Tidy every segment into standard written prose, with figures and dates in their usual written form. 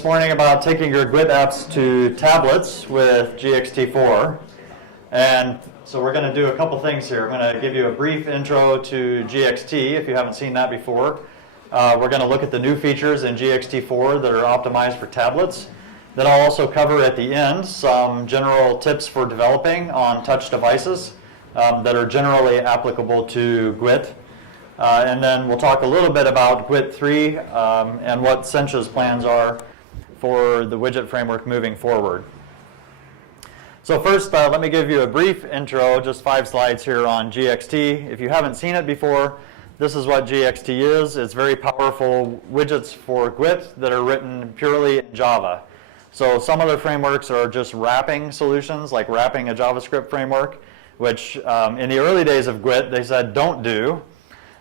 this morning about taking your GWT apps to tablets with GXT 4. And so we're going to do a couple things here. I'm going to give you a brief intro to GXT if you haven't seen that before. We're going to look at the new features in GXT 4 that are optimized for tablets. Then I'll also cover at the end some general tips for developing on touch devices that are generally applicable to GWT. And then we'll talk a little bit about GWT 3 and what Sencha's plans are for the widget framework moving forward. So first, let me give you a brief intro, just 5 slides here on GXT. If you haven't seen it before, this is what GXT is. It's very powerful widgets for GWT that are written purely in Java. So some other frameworks are just wrapping solutions, like wrapping a JavaScript framework, which in the early days of GWT, they said don't do,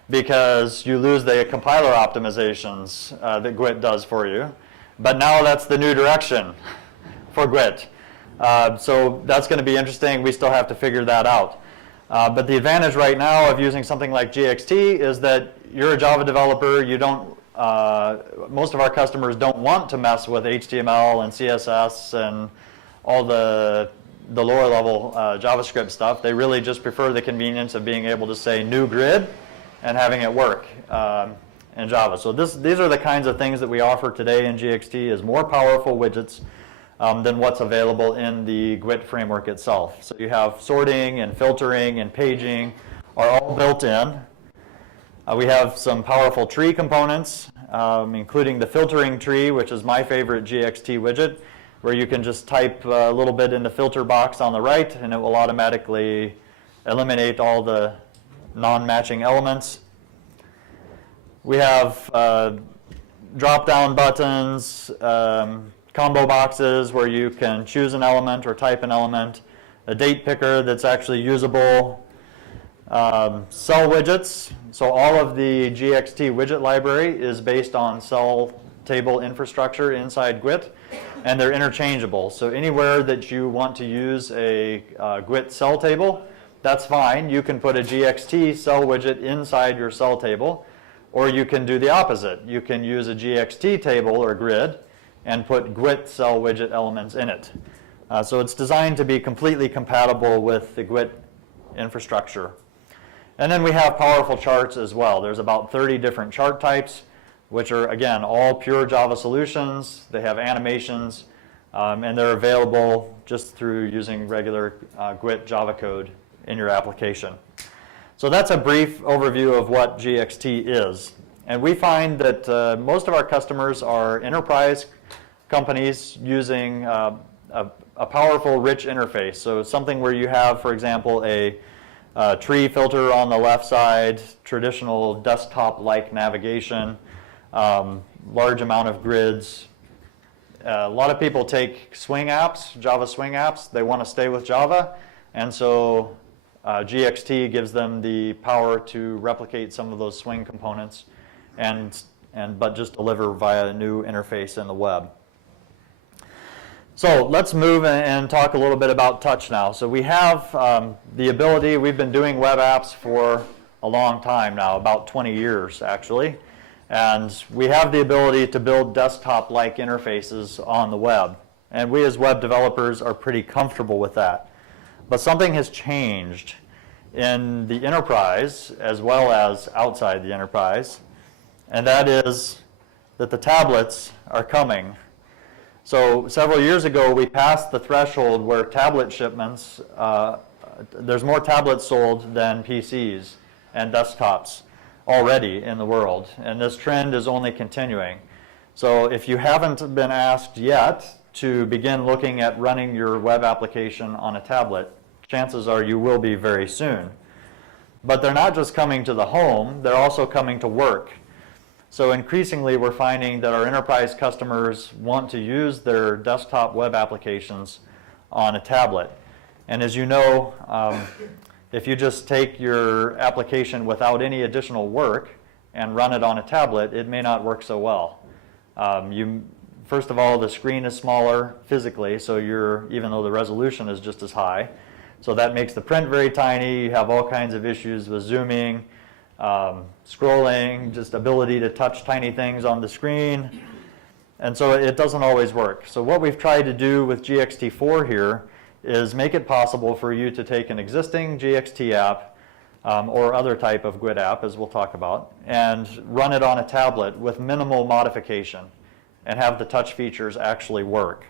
because you lose the compiler optimizations that GWT does for you. But now that's the new direction for GWT. So that's going to be interesting. We still have to figure that out. But the advantage right now of using something like GXT is that you're a Java developer. You don't, most of our customers don't want to mess with HTML and CSS and all the lower level JavaScript stuff. They really just prefer the convenience of being able to say new grid and having it work in Java. So these are the kinds of things that we offer today in GXT is more powerful widgets than what's available in the GWT framework itself. So you have sorting and filtering and paging are all built in. We have some powerful tree components, including the filtering tree, which is my favorite GXT widget, where you can just type a little bit in the filter box on the right and it will automatically eliminate all the non-matching elements. We have drop-down buttons, combo boxes where you can choose an element or type an element, a date picker that's actually usable, cell widgets. So all of the GXT widget library is based on cell table infrastructure inside GWT, and they're interchangeable. So anywhere that you want to use a GWT cell table, that's fine. You can put a GXT cell widget inside your cell table, or you can do the opposite. You can use a GXT table or grid and put GWT cell widget elements in it. So it's designed to be completely compatible with the GWT infrastructure. And then we have powerful charts as well. There's about 30 different chart types, which are, again, all pure Java solutions. They have animations, and they're available just through using regular GWT Java code in your application. So that's a brief overview of what GXT is. And we find that most of our customers are enterprise companies using a powerful, rich interface. So something where you have, for example, a tree filter on the left side, traditional desktop-like navigation, large amount of grids. A lot of people take swing apps, Java swing apps. They want to stay with Java. And so GXT gives them the power to replicate some of those swing components but just deliver via a new interface in the web. So let's move and talk a little bit about touch now. So we have the ability, we've been doing web apps for a long time now, about 20 years actually. And we have the ability to build desktop-like interfaces on the web. And we as web developers are pretty comfortable with that. But something has changed in the enterprise as well as outside the enterprise, and that is that the tablets are coming. So several years ago, we passed the threshold where tablet shipments, there's more tablets sold than PCs and desktops already in the world, and this trend is only continuing. So if you haven't been asked yet to begin looking at running your web application on a tablet, chances are you will be very soon. But they're not just coming to the home, they're also coming to work. So increasingly we're finding that our enterprise customers want to use their desktop web applications on a tablet. And as you know, if you just take your application without any additional work and run it on a tablet, it may not work so well. First of all, the screen is smaller physically, so even though the resolution is just as high. So that makes the print very tiny. You have all kinds of issues with zooming, scrolling, just ability to touch tiny things on the screen. And so it doesn't always work. So what we've tried to do with GXT 4 here is make it possible for you to take an existing GXT app or other type of GWT app, as we'll talk about, and run it on a tablet with minimal modification and have the touch features actually work.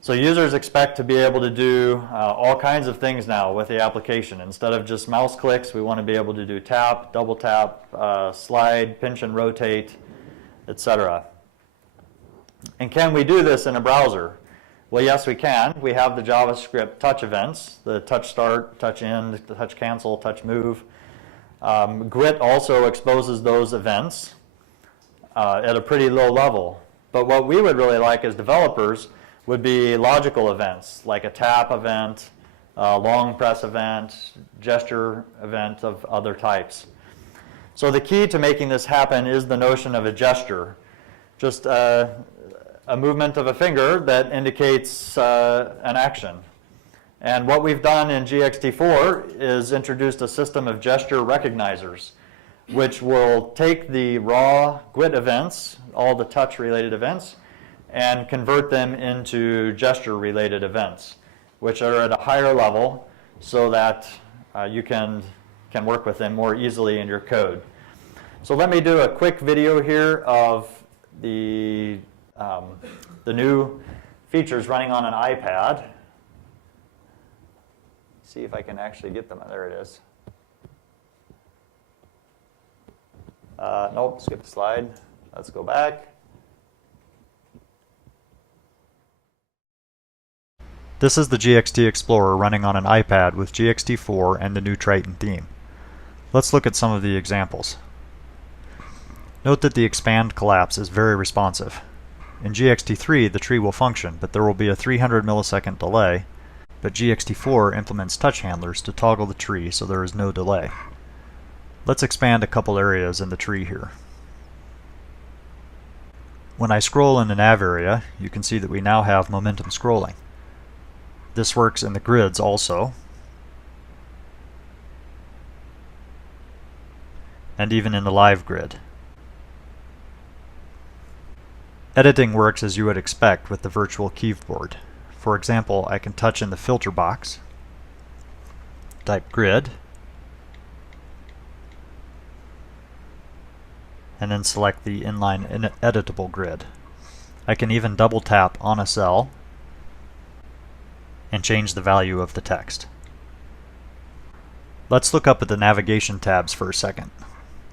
So users expect to be able to do all kinds of things now with the application. Instead of just mouse clicks, we want to be able to do tap, double tap, slide, pinch and rotate, etc. And can we do this in a browser? Well, yes, we can. We have the JavaScript touch events, the touch start, touch end, the touch cancel, touch move. GWT also exposes those events at a pretty low level. But what we would really like as developers would be logical events, like a tap event, long press event, gesture event of other types. So the key to making this happen is the notion of a gesture. Just a movement of a finger that indicates an action. And what we've done in GXT4 is introduced a system of gesture recognizers, which will take the raw GWT events, all the touch-related events, and convert them into gesture-related events, which are at a higher level so that you can work with them more easily in your code. So let me do a quick video here of the new features running on an iPad. See if I can actually get them. There it is. Nope, skip the slide. Let's go back. This is the GXT Explorer running on an iPad with GXT4 and the new Triton theme. Let's look at some of the examples. Note that the expand collapse is very responsive. In GXT3, the tree will function, but there will be a 300 millisecond delay, but GXT4 implements touch handlers to toggle the tree so there is no delay. Let's expand a couple areas in the tree here. When I scroll in the nav area, you can see that we now have momentum scrolling. This works in the grids also, and even in the live grid. Editing works as you would expect with the virtual keyboard. For example, I can touch in the filter box, type grid, and then select the inline editable grid. I can even double tap on a cell and change the value of the text. Let's look up at the navigation tabs for a second.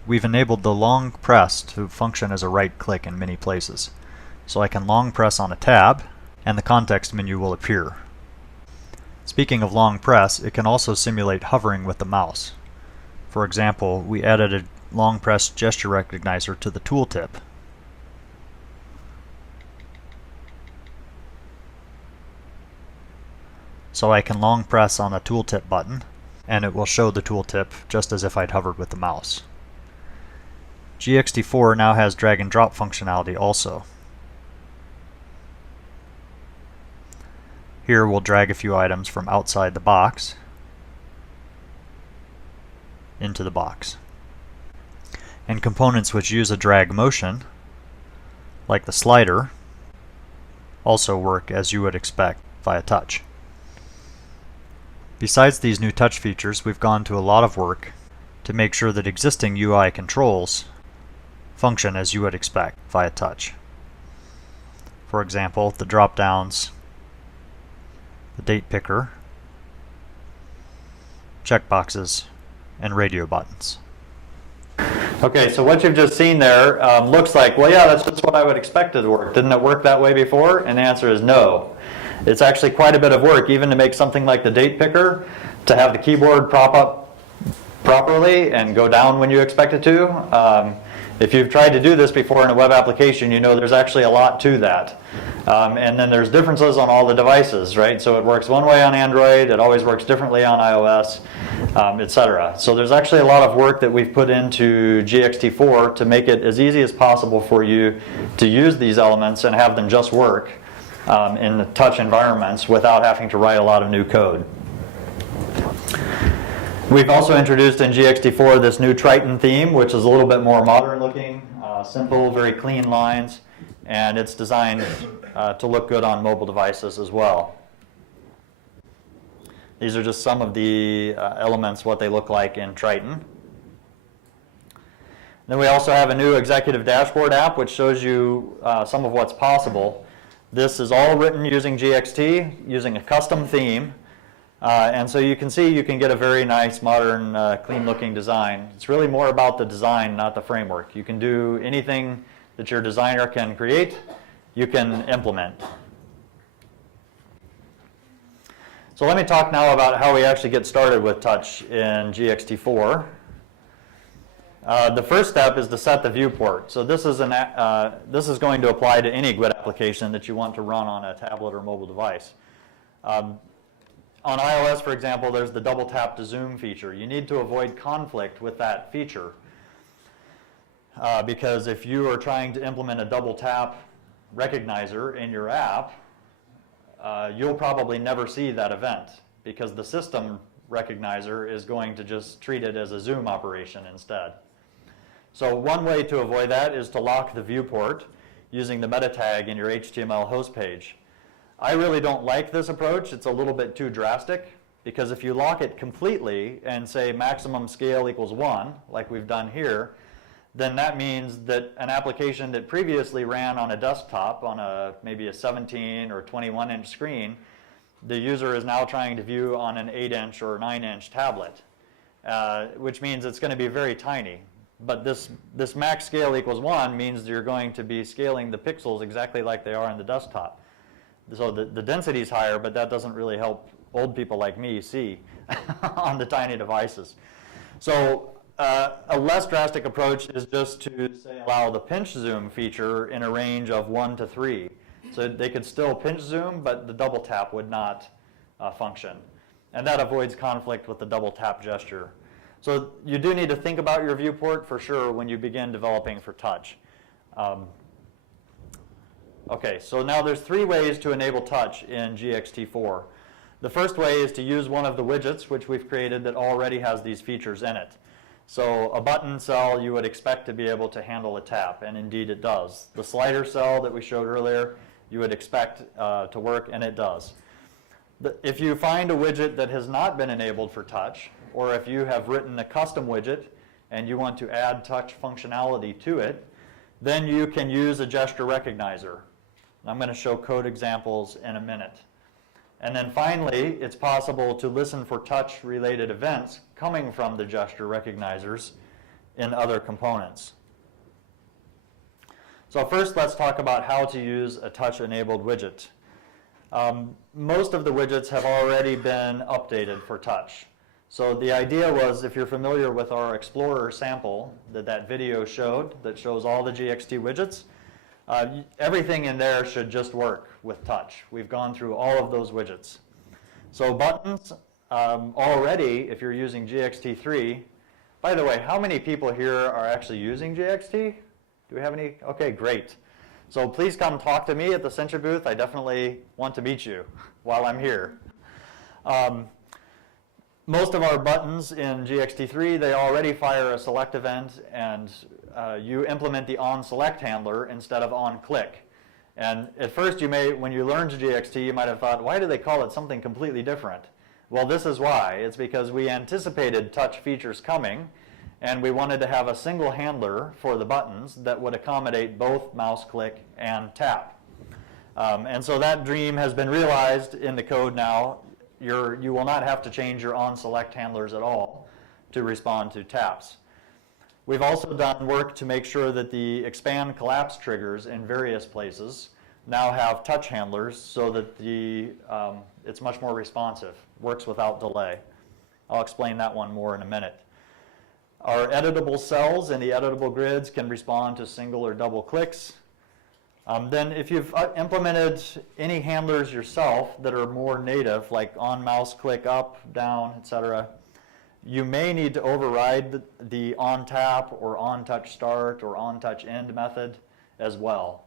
We've enabled the long press to function as a right click in many places. So I can long press on a tab and the context menu will appear. Speaking of long press, it can also simulate hovering with the mouse. For example, we added a long press gesture recognizer to the tooltip. So I can long press on a tooltip button and it will show the tooltip just as if I'd hovered with the mouse. GXT4 now has drag and drop functionality also. Here we'll drag a few items from outside the box into the box. And components which use a drag motion, like the slider, also work as you would expect via touch. Besides these new touch features, we've gone to a lot of work to make sure that existing UI controls function as you would expect via touch. For example, the drop-downs, the date picker, checkboxes, and radio buttons. Okay, so what you've just seen there looks like, well, yeah, that's just what I would expect it to work. Didn't it work that way before? And the answer is no. It's actually quite a bit of work, even to make something like the date picker, to have the keyboard prop up properly and go down when you expect it to. If you've tried to do this before in a web application, you know there's actually a lot to that. And then there's differences on all the devices, right? So it works one way on Android, it always works differently on iOS, etc. So there's actually a lot of work that we've put into GXT4 to make it as easy as possible for you to use these elements and have them just work in the touch environments without having to write a lot of new code. We've also introduced in GXT4 this new Triton theme, which is a little bit more modern looking, simple, very clean lines, and it's designed to look good on mobile devices as well. These are just some of the elements, what they look like in Triton. Then we also have a new executive dashboard app which shows you some of what's possible. This is all written using GXT, using a custom theme. And so you can see you can get a very nice, modern, clean-looking design. It's really more about the design, not the framework. You can do anything that your designer can create, you can implement. So let me talk now about how we actually get started with touch in GXT 4. The first step is to set the viewport. So this is going to apply to any GWT application that you want to run on a tablet or mobile device. On iOS, for example, there's the double tap to zoom feature. You need to avoid conflict with that feature because if you are trying to implement a double tap recognizer in your app, you'll probably never see that event because the system recognizer is going to just treat it as a zoom operation instead. So one way to avoid that is to lock the viewport using the meta tag in your HTML host page. I really don't like this approach. It's a little bit too drastic because if you lock it completely and say maximum scale equals 1, like we've done here, then that means that an application that previously ran on a desktop on maybe a 17 or 21-inch screen, the user is now trying to view on an 8-inch or 9-inch tablet, which means it's going to be very tiny. But this max scale equals 1 means you're going to be scaling the pixels exactly like they are on the desktop. So the density is higher, but that doesn't really help old people like me see on the tiny devices. So a less drastic approach is just to say allow the pinch zoom feature in a range of 1 to 3. So they could still pinch zoom, but the double tap would not function. And that avoids conflict with the double tap gesture. So you do need to think about your viewport for sure when you begin developing for touch. Okay, so now there's 3 ways to enable touch in GXT 4. The first way is to use one of the widgets which we've created that already has these features in it. So a button cell you would expect to be able to handle a tap, and indeed it does. The slider cell that we showed earlier you would expect to work, and it does. If you find a widget that has not been enabled for touch, or if you have written a custom widget and you want to add touch functionality to it, then you can use a gesture recognizer. I'm going to show code examples in a minute. And then finally, it's possible to listen for touch-related events coming from the gesture recognizers in other components. So first, let's talk about how to use a touch-enabled widget. Most of the widgets have already been updated for touch. So the idea was, if you're familiar with our Explorer sample that video showed, that shows all the GXT widgets, everything in there should just work with touch. We've gone through all of those widgets. So buttons, already, if you're using GXT 3, by the way, how many people here are actually using GXT? Do we have any? Okay, great. So please come talk to me at the Accenture booth. I definitely want to meet you while I'm here. Most of our buttons in GXT 3, they already fire a select event, and you implement the onSelect handler instead of onClick. And at first, when you learned GXT, you might have thought, why do they call it something completely different? Well, this is why. It's because we anticipated touch features coming, and we wanted to have a single handler for the buttons that would accommodate both mouse click and tap. And so that dream has been realized in the code now. You will not have to change your onSelect handlers at all to respond to taps. We've also done work to make sure that the expand collapse triggers in various places now have touch handlers so that it's much more responsive, works without delay. I'll explain that one more in a minute. Our editable cells and the editable grids can respond to single or double clicks. Then if you've implemented any handlers yourself that are more native, like on mouse click up, down, etc., you may need to override the on tap or on touch start or on touch end method as well.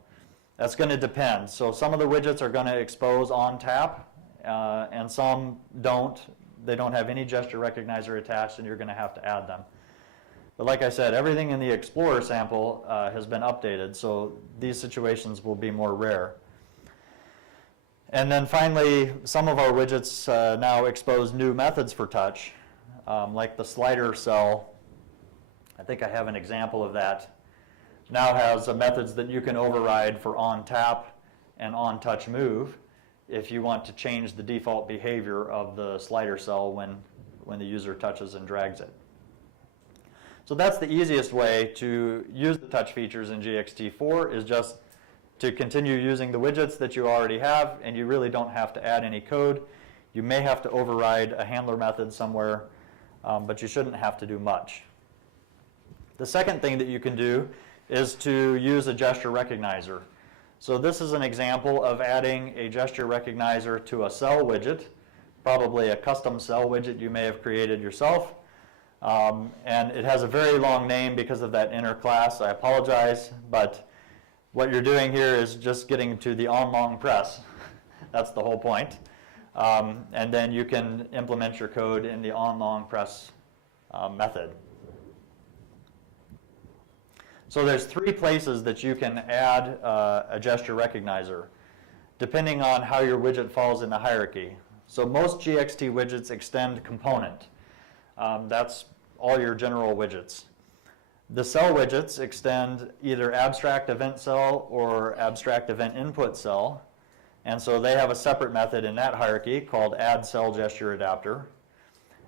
That's going to depend. So some of the widgets are going to expose on tap and some don't. They don't have any gesture recognizer attached, and you're going to have to add them. But like I said, everything in the Explorer sample has been updated, so these situations will be more rare. And then finally, some of our widgets now expose new methods for touch, like the slider cell. I think I have an example of that. Now has methods that you can override for on tap and on touch move if you want to change the default behavior of the slider cell when the user touches and drags it. So that's the easiest way to use the touch features in GXT4, is just to continue using the widgets that you already have, and you really don't have to add any code. You may have to override a handler method somewhere, but you shouldn't have to do much. The second thing that you can do is to use a gesture recognizer. So this is an example of adding a gesture recognizer to a cell widget, probably a custom cell widget you may have created yourself. And it has a very long name because of that inner class. I apologize, but what you're doing here is just getting to the on long press. That's the whole point. And then you can implement your code in the on long press method. So there's three places that you can add a gesture recognizer, depending on how your widget falls in the hierarchy. So most GXT widgets extend component. That's all your general widgets. The cell widgets extend either abstract event cell or abstract event input cell. And so they have a separate method in that hierarchy called add cell gesture adapter.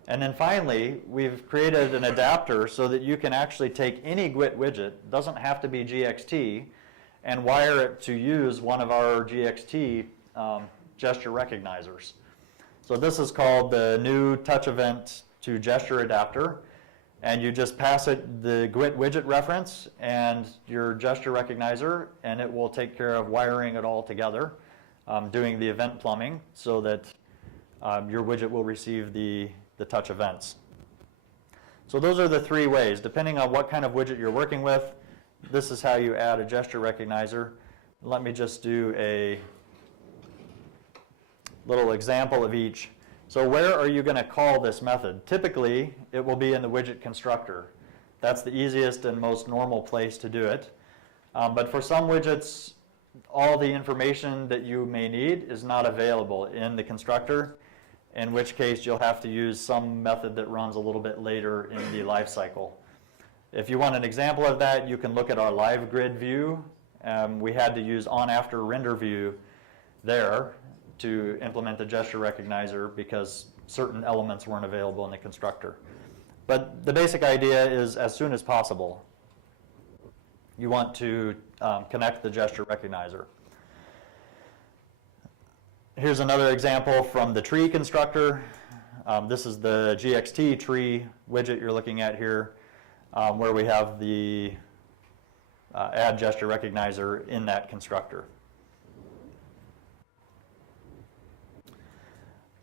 And then finally, we've created an adapter so that you can actually take any GWT widget, doesn't have to be GXT, and wire it to use one of our GXT gesture recognizers. So this is called the new touch event to gesture adapter, and you just pass it the GWT widget reference and your gesture recognizer, and it will take care of wiring it all together, doing the event plumbing so that your widget will receive the touch events. So those are the three ways. Depending on what kind of widget you're working with, this is how you add a gesture recognizer. Let me just do a little example of each. So where are you going to call this method? Typically, it will be in the widget constructor. That's the easiest and most normal place to do it. But for some widgets, all the information that you may need is not available in the constructor, in which case you'll have to use some method that runs a little bit later in the life cycle. If you want an example of that, you can look at our live grid view. We had to use on after render view there to implement the gesture recognizer because certain elements weren't available in the constructor. But the basic idea is as soon as possible, you want to connect the gesture recognizer. Here's another example from the tree constructor. This is the GXT tree widget you're looking at here, where we have the add gesture recognizer in that constructor.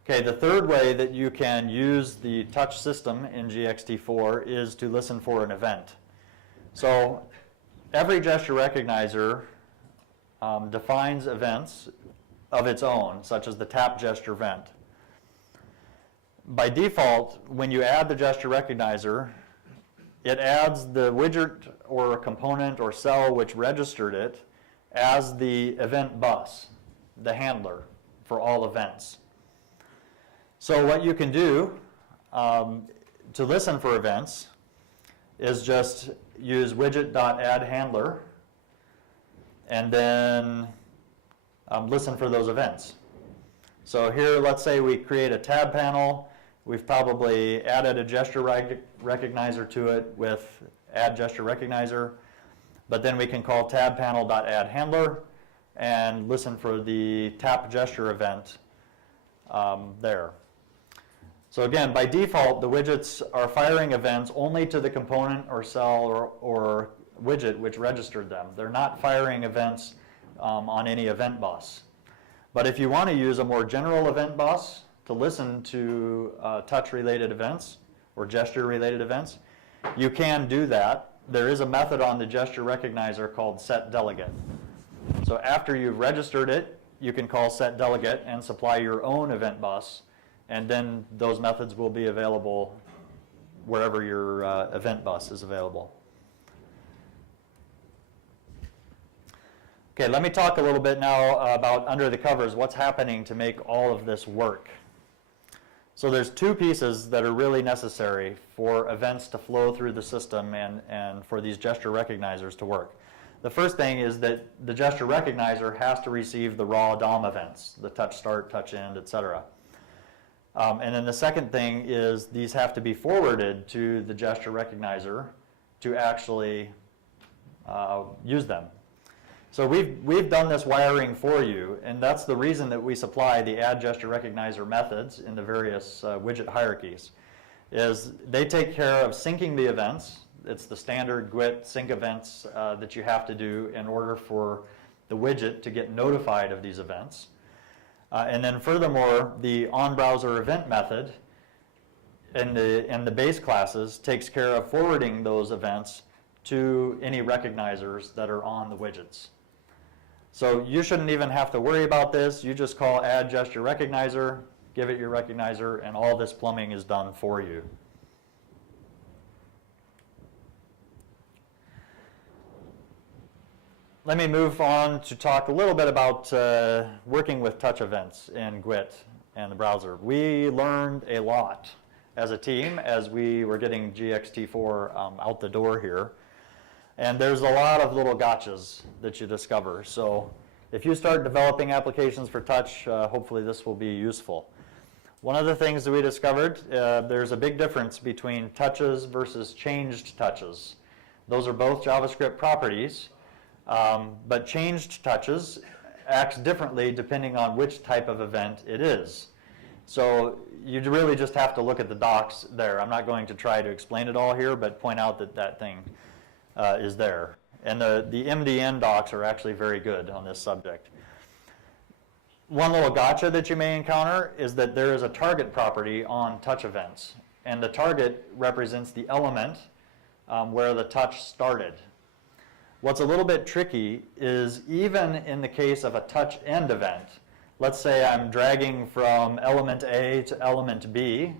Okay, the third way that you can use the touch system in GXT4 is to listen for an event. So every gesture recognizer defines events of its own, such as the tap gesture event. By default, when you add the gesture recognizer, it adds the widget or component or cell which registered it as the event bus, the handler for all events. So what you can do to listen for events is just use widget.addHandler and then listen for those events. So here, let's say we create a tab panel. We've probably added a gesture recognizer to it with add gesture recognizer, but then we can call tab panel.addHandler and listen for the tap gesture event there. So again, by default, the widgets are firing events only to the component or cell or widget which registered them. They're not firing events on any event bus. But if you want to use a more general event bus to listen to touch-related events or gesture-related events, you can do that. There is a method on the gesture recognizer called setDelegate. So after you've registered it, you can call setDelegate and supply your own event bus, and then those methods will be available wherever your event bus is available. Okay, let me talk a little bit now about under the covers, what's happening to make all of this work. So there's two pieces that are really necessary for events to flow through the system and for these gesture recognizers to work. The first thing is that the gesture recognizer has to receive the raw DOM events, the touch start, touch end, etc. And then the second thing is these have to be forwarded to the gesture recognizer to actually use them. So we've done this wiring for you, and that's the reason that we supply the add gesture recognizer methods in the various widget hierarchies, is they take care of syncing the events. It's the standard GWT sync events that you have to do in order for the widget to get notified of these events. And then furthermore, the on-browser event method in the base classes takes care of forwarding those events to any recognizers that are on the widgets. So you shouldn't even have to worry about this. You just call add gesture recognizer, give it your recognizer, and all this plumbing is done for you. Let me move on to talk a little bit about working with touch events in GWT and the browser. We learned a lot as a team as we were getting GXT 4 out the door here. And there's a lot of little gotchas that you discover. So if you start developing applications for touch, hopefully this will be useful. One of the things that we discovered, there's a big difference between touches versus changed touches. Those are both JavaScript properties, but changed touches acts differently depending on which type of event it is. So you really just have to look at the docs there. I'm not going to try to explain it all here, but point out that that thing is there. And the MDN docs are actually very good on this subject. One little gotcha that you may encounter is that there is a target property on touch events. And the target represents the element where the touch started. What's a little bit tricky is even in the case of a touch end event, let's say I'm dragging from element A to element B,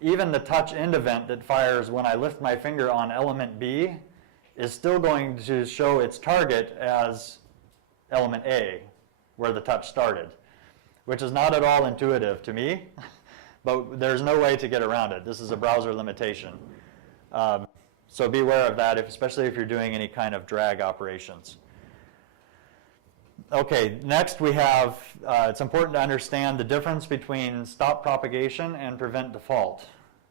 even the touch end event that fires when I lift my finger on element B is still going to show its target as element A, where the touch started, which is not at all intuitive to me, but there's no way to get around it. This is a browser limitation. So be aware of that, especially if you're doing any kind of drag operations. Okay, next we have, it's important to understand the difference between stop propagation and prevent default.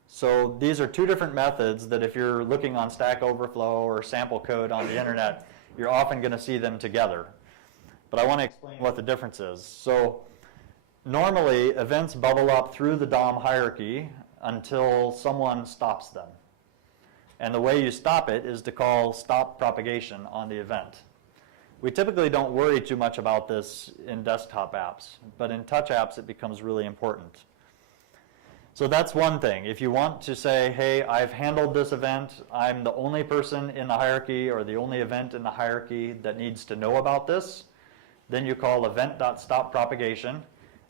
So these are two different methods that if you're looking on Stack Overflow or sample code on the internet, you're often going to see them together. But I want to explain what the difference is. So normally events bubble up through the DOM hierarchy until someone stops them. And the way you stop it is to call stop propagation on the event. We typically don't worry too much about this in desktop apps, but in touch apps it becomes really important. So that's one thing. If you want to say, hey, I've handled this event, I'm the only person in the hierarchy or the only event in the hierarchy that needs to know about this, then you call event.stopPropagation,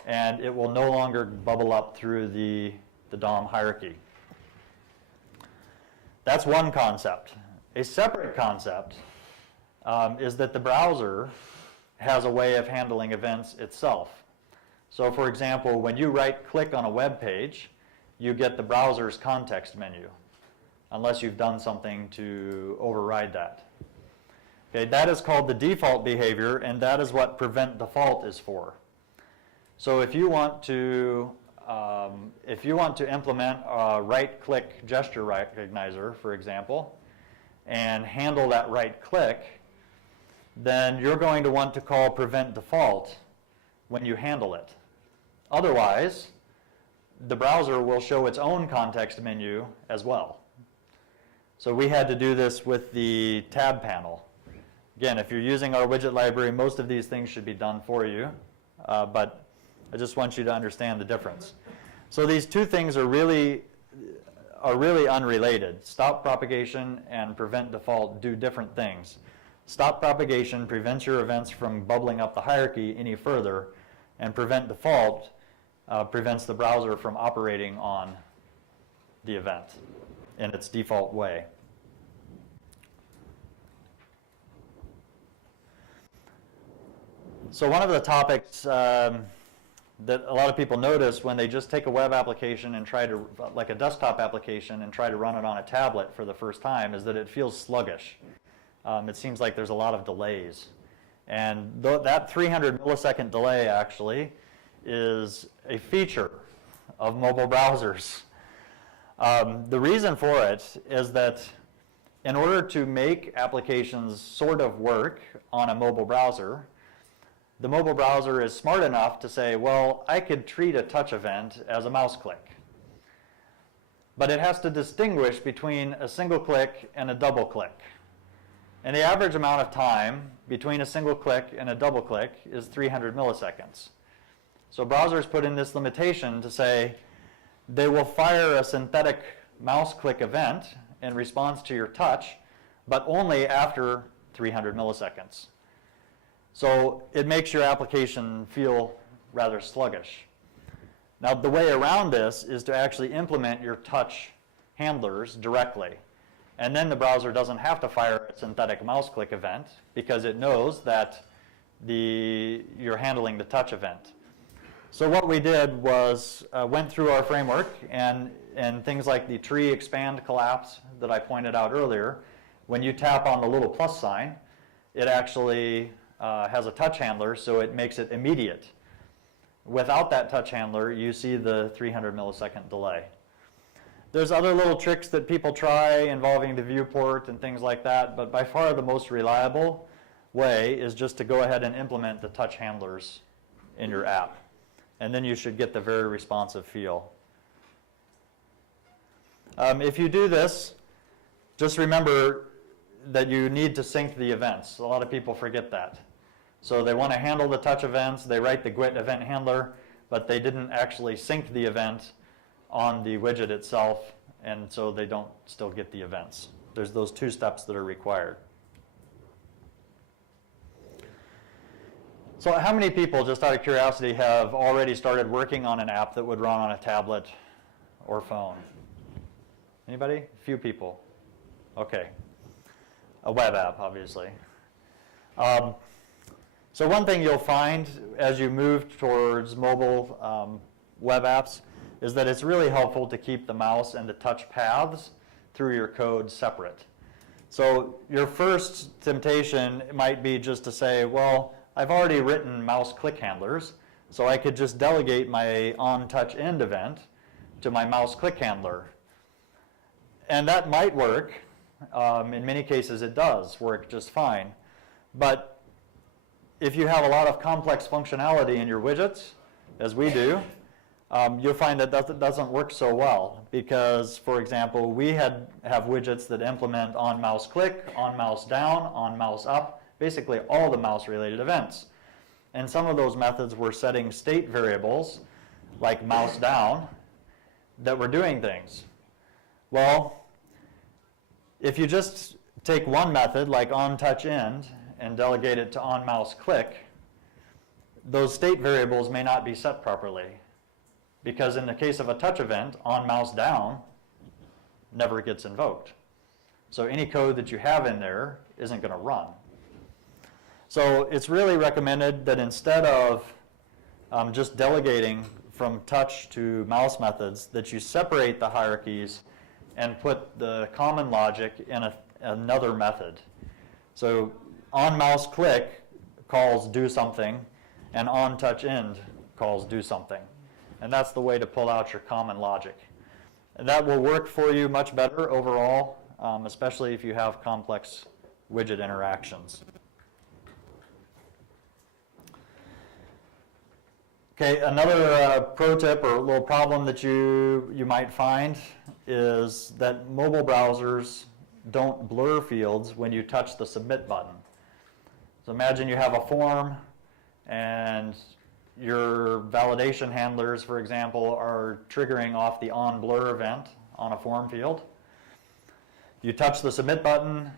and it will no longer bubble up through the DOM hierarchy. That's one concept. A separate concept is that the browser has a way of handling events itself. So for example, when you right-click on a web page, you get the browser's context menu, unless you've done something to override that. Okay, that is called the default behavior, and that is what prevent default is for. So if you want to implement a right-click gesture recognizer, for example, and handle that right-click, then you're going to want to call prevent default when you handle it. Otherwise, the browser will show its own context menu as well. So we had to do this with the tab panel. Again, if you're using our widget library, most of these things should be done for you, but I just want you to understand the difference. So these two things are really unrelated. Stop propagation and prevent default do different things. Stop propagation prevents your events from bubbling up the hierarchy any further, and prevent default prevents the browser from operating on the event in its default way. So one of the topics that a lot of people notice when they just take a web application and try to, like a desktop application, and try to run it on a tablet for the first time is that it feels sluggish. It seems like there's a lot of delays. And that 300 millisecond delay actually is a feature of mobile browsers. The reason for it is that in order to make applications sort of work on a mobile browser, the mobile browser is smart enough to say, well, I could treat a touch event as a mouse click. But it has to distinguish between a single click and a double click. And the average amount of time between a single click and a double click is 300 milliseconds. So browsers put in this limitation to say they will fire a synthetic mouse click event in response to your touch, but only after 300 milliseconds. So it makes your application feel rather sluggish. Now, the way around this is to actually implement your touch handlers directly. And then the browser doesn't have to fire a synthetic mouse click event because it knows that you're handling the touch event. So what we did was went through our framework and things like the tree expand collapse that I pointed out earlier. When you tap on the little plus sign, it actually has a touch handler, so it makes it immediate. Without that touch handler, you see the 300 millisecond delay. There's other little tricks that people try involving the viewport and things like that, but by far the most reliable way is just to go ahead and implement the touch handlers in your app. And then you should get the very responsive feel. If you do this, just remember that you need to sync the events. A lot of people forget that. So they want to handle the touch events, they write the GWT event handler, but they didn't actually sync the event on the widget itself, and so they don't still get the events. There's those two steps that are required. So how many people, just out of curiosity, have already started working on an app that would run on a tablet or phone? Anybody? A few people. Okay. A web app, obviously. So one thing you'll find as you move towards mobile web apps is that it's really helpful to keep the mouse and the touch paths through your code separate. So your first temptation might be just to say, well, I've already written mouse click handlers, so I could just delegate my on touch end event to my mouse click handler. And that might work. In many cases it does work just fine. But if you have a lot of complex functionality in your widgets, as we do, you'll find that doesn't work so well because, for example, we have widgets that implement on mouse click, on mouse down, on mouse up, basically all the mouse related events. And some of those methods were setting state variables like mouse down that were doing things. Well, if you just take one method like on touch end and delegate it to on mouse click, those state variables may not be set properly. Because in the case of a touch event, on mouse down never gets invoked. So any code that you have in there isn't going to run. So it's really recommended that instead of just delegating from touch to mouse methods, that you separate the hierarchies and put the common logic in another method. So on mouse click calls do something, and on touch end calls do something. And that's the way to pull out your common logic. And that will work for you much better overall, especially if you have complex widget interactions. Okay, another pro tip or little problem that you might find is that mobile browsers don't blur fields when you touch the submit button. So imagine you have a form and your validation handlers, for example, are triggering off the on blur event on a form field. You touch the submit button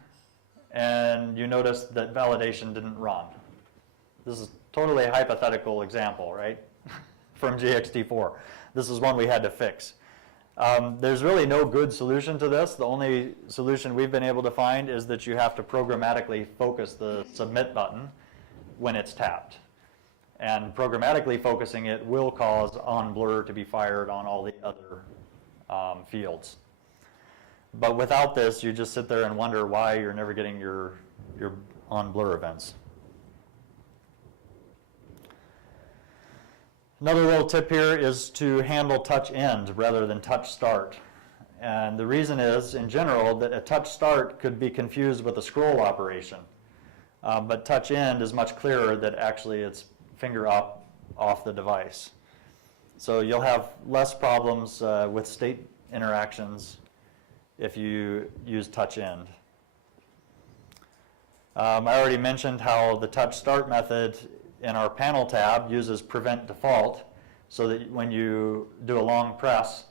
and you notice that validation didn't run. This is totally a hypothetical example, right? From GXT 4. This is one we had to fix. There's really no good solution to this. The only solution we've been able to find is that you have to programmatically focus the submit button when it's tapped. And programmatically focusing it will cause onBlur to be fired on all the other fields. But without this, you just sit there and wonder why you're never getting your onBlur events. Another little tip here is to handle touch end rather than touch start. And the reason is, in general, that a touch start could be confused with a scroll operation. But touch end is much clearer that actually it's finger up off the device. So you'll have less problems with state interactions if you use touch end. I already mentioned how the touch start method in our panel tab uses prevent default, so that when you do a long press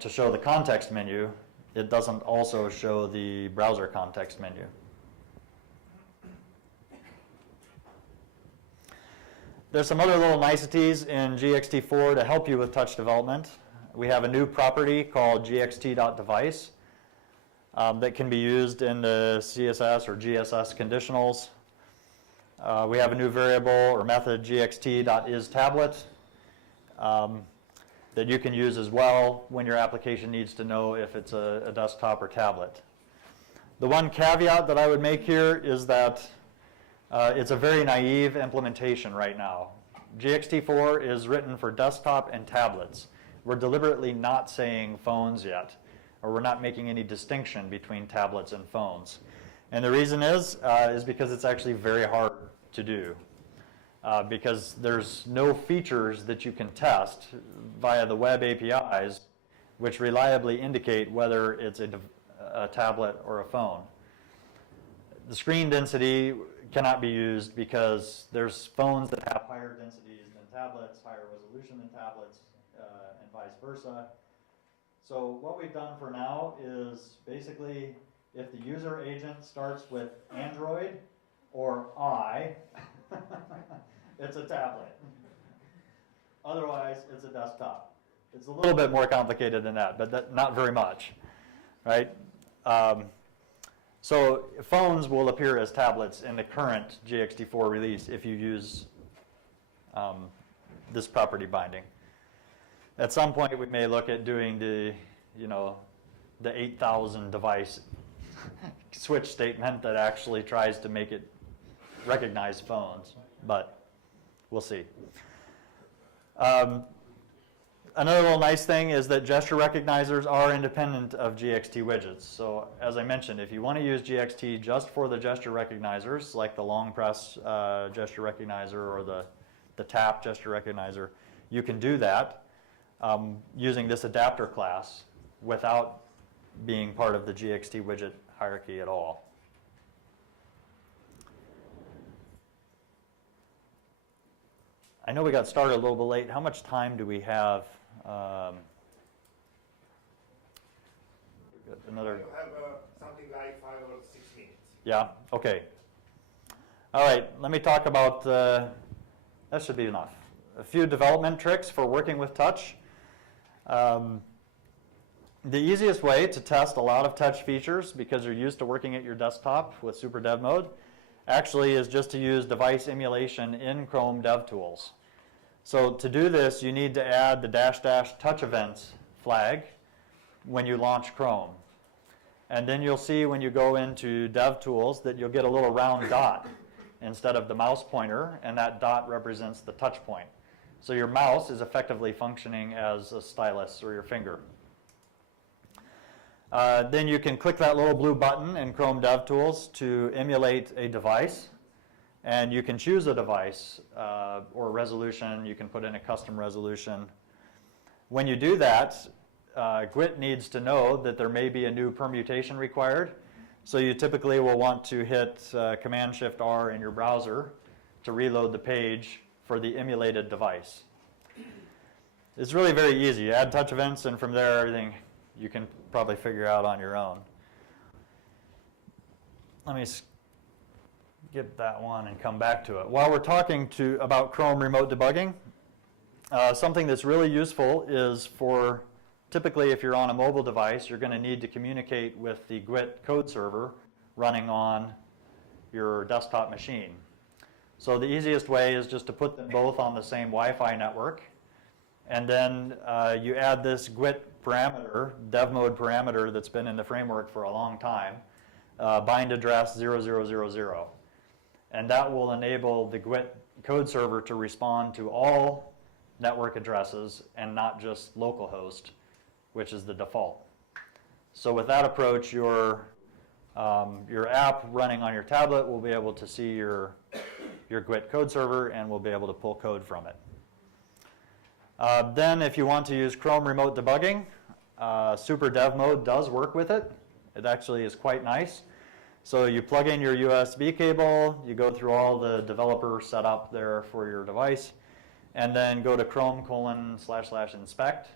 to show the context menu, it doesn't also show the browser context menu. There's some other little niceties in GXT 4 to help you with touch development. We have a new property called GXT.Device that can be used in the CSS or GSS conditionals. We have a new variable or method, GXT.isTablet, that you can use as well when your application needs to know if it's a desktop or tablet. The one caveat that I would make here is that it's a very naive implementation right now. GXT 4 is written for desktop and tablets. We're deliberately not saying phones yet, or we're not making any distinction between tablets and phones. And the reason is because it's actually very hard to do. Because there's no features that you can test via the web APIs which reliably indicate whether it's a tablet or a phone. The screen density cannot be used because there's phones that have higher densities than tablets, higher resolution than tablets, and vice versa. So what we've done for now is basically if the user agent starts with Android or I, it's a tablet. Otherwise, it's a desktop. It's a little bit more complicated than that, but not very much, right? So phones will appear as tablets in the current GXT4 release if you use this property binding. At some point, we may look at doing the 8,000 device switch statement that actually tries to make it recognize phones, but we'll see. Another little nice thing is that gesture recognizers are independent of GXT widgets. So as I mentioned, if you want to use GXT just for the gesture recognizers, like the long press gesture recognizer or the tap gesture recognizer, you can do that using this adapter class without being part of the GXT widget hierarchy at all. I know we got started a little bit late. How much time do we have? Another. You have something like 5 or 6 minutes. Yeah. Okay. All right. Let me talk about. That should be enough. A few development tricks for working with touch. The easiest way to test a lot of touch features, because you're used to working at your desktop with SuperDev Mode, actually is just to use device emulation in Chrome DevTools. So to do this, you need to add the -- touch events flag when you launch Chrome. And then you'll see when you go into DevTools that you'll get a little round dot instead of the mouse pointer, and that dot represents the touch point. So your mouse is effectively functioning as a stylus or your finger. Then you can click that little blue button in Chrome DevTools to emulate a device. And you can choose a device or resolution. You can put in a custom resolution. When you do that, GWT needs to know that there may be a new permutation required. So you typically will want to hit Command-Shift-R in your browser to reload the page for the emulated device. It's really very easy. You add touch events, and from there, everything you can probably figure out on your own. Let me skip that one and come back to it. While we're talking about Chrome remote debugging, something that's really useful is typically if you're on a mobile device, you're going to need to communicate with the GWT code server running on your desktop machine. So the easiest way is just to put them both on the same Wi-Fi network, and then you add this GWT parameter, dev mode parameter that's been in the framework for a long time, bind address 0000. And that will enable the GWT code server to respond to all network addresses and not just localhost, which is the default. So with that approach, your app running on your tablet will be able to see your GWT code server and will be able to pull code from it. Then if you want to use Chrome remote debugging, SuperDev Mode does work with it. It actually is quite nice. So you plug in your USB cable, you go through all the developer setup there for your device, and then go to Chrome://inspect,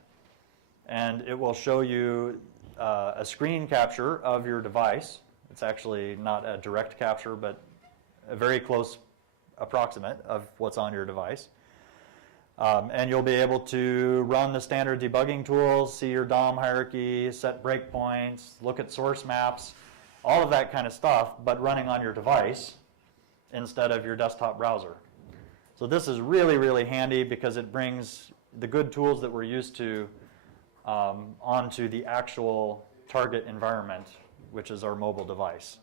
and it will show you a screen capture of your device. It's actually not a direct capture, but a very close approximate of what's on your device. And you'll be able to run the standard debugging tools, see your DOM hierarchy, set breakpoints, look at source maps, all of that kind of stuff, but running on your device instead of your desktop browser. So this is really, really handy because it brings the good tools that we're used to onto the actual target environment, which is our mobile device.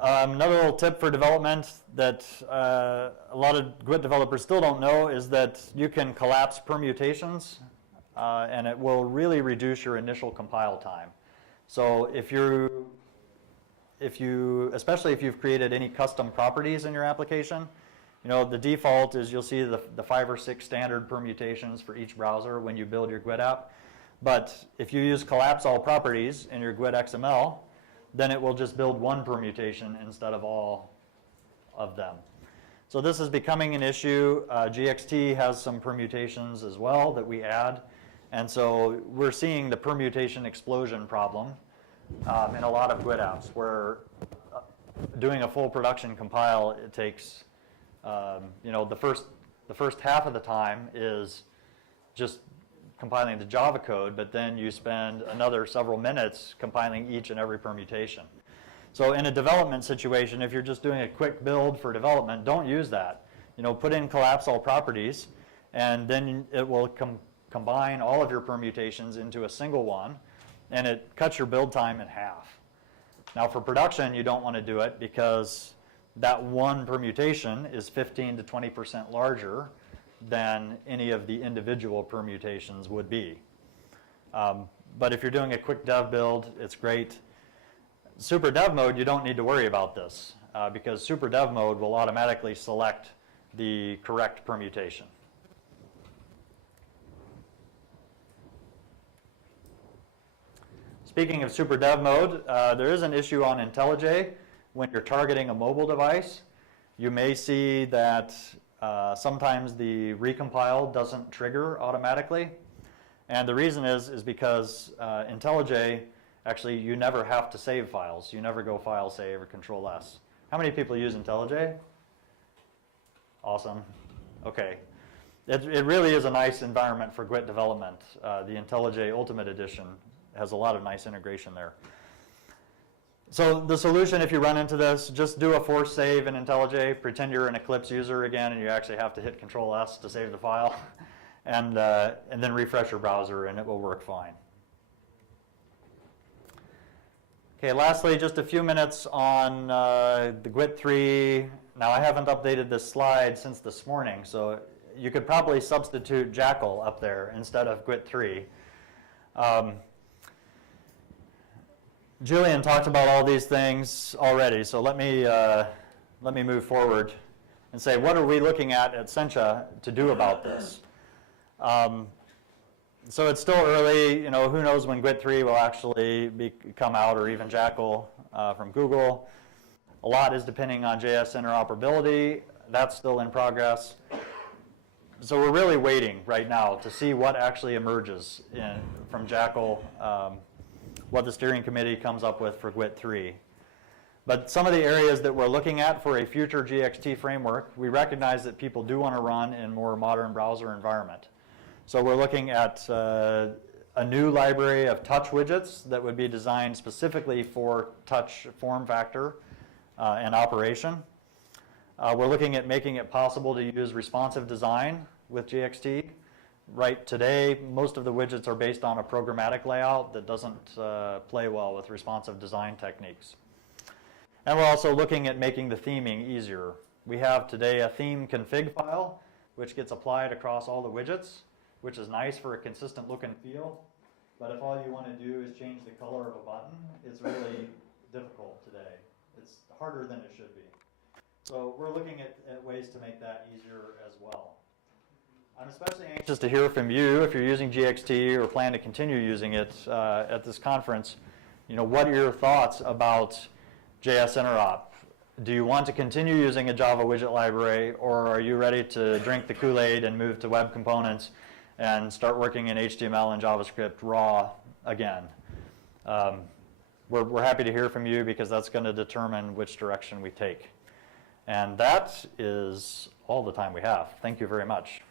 Another little tip for development that a lot of GWT developers still don't know is that you can collapse permutations and it will really reduce your initial compile time. So especially if you've created any custom properties in your application, the default is you'll see the 5 or 6 standard permutations for each browser when you build your GWT app. But if you use collapse all properties in your GWT XML, then it will just build one permutation instead of all of them. So this is becoming an issue. GXT has some permutations as well that we add. And so we're seeing the permutation explosion problem in a lot of GWT apps where doing a full production compile, it takes, the first half of the time is just compiling the Java code, but then you spend another several minutes compiling each and every permutation. So in a development situation, if you're just doing a quick build for development, don't use that. Put in collapse all properties, and then it will combine all of your permutations into a single one, and it cuts your build time in half. Now for production, you don't want to do it because that one permutation is 15 to 20% larger than any of the individual permutations would be. But if you're doing a quick dev build, it's great. SuperDev Mode, you don't need to worry about this because SuperDev Mode will automatically select the correct permutation. Speaking of SuperDev Mode, there is an issue on IntelliJ when you're targeting a mobile device. You may see that sometimes the recompile doesn't trigger automatically. And the reason is because IntelliJ, actually, you never have to save files. You never go file save or control S. How many people use IntelliJ? Awesome. Okay. It really is a nice environment for GWT development. The IntelliJ Ultimate Edition has a lot of nice integration there. So the solution, if you run into this, just do a force save in IntelliJ, pretend you're an Eclipse user again, and you actually have to hit Control S to save the file, and then refresh your browser, and it will work fine. Okay, lastly, just a few minutes on the GWT 3. Now, I haven't updated this slide since this morning, so you could probably substitute Jackal up there instead of GWT 3. Julian talked about all these things already, so let me move forward and say, what are we looking at Sencha to do about this? So it's still early. Who knows when GWT 3 will actually come out, or even Jackal from Google. A lot is depending on JS interoperability. That's still in progress. So we're really waiting right now to see what actually emerges from Jackal, what the steering committee comes up with for GWT 3. But some of the areas that we're looking at for a future GXT framework, we recognize that people do want to run in more modern browser environment. So we're looking at a new library of touch widgets that would be designed specifically for touch form factor and operation. We're looking at making it possible to use responsive design with GXT. Right today, most of the widgets are based on a programmatic layout that doesn't play well with responsive design techniques. And we're also looking at making the theming easier. We have today a theme config file, which gets applied across all the widgets, which is nice for a consistent look and feel. But if all you want to do is change the color of a button, it's really difficult today. It's harder than it should be. So we're looking at ways to make that easier as well. I'm especially anxious to hear from you if you're using GXT or plan to continue using it at this conference. What are your thoughts about JS Interop? Do you want to continue using a Java widget library, or are you ready to drink the Kool-Aid and move to web components and start working in HTML and JavaScript raw again? We're happy to hear from you because that's going to determine which direction we take. And that is all the time we have. Thank you very much.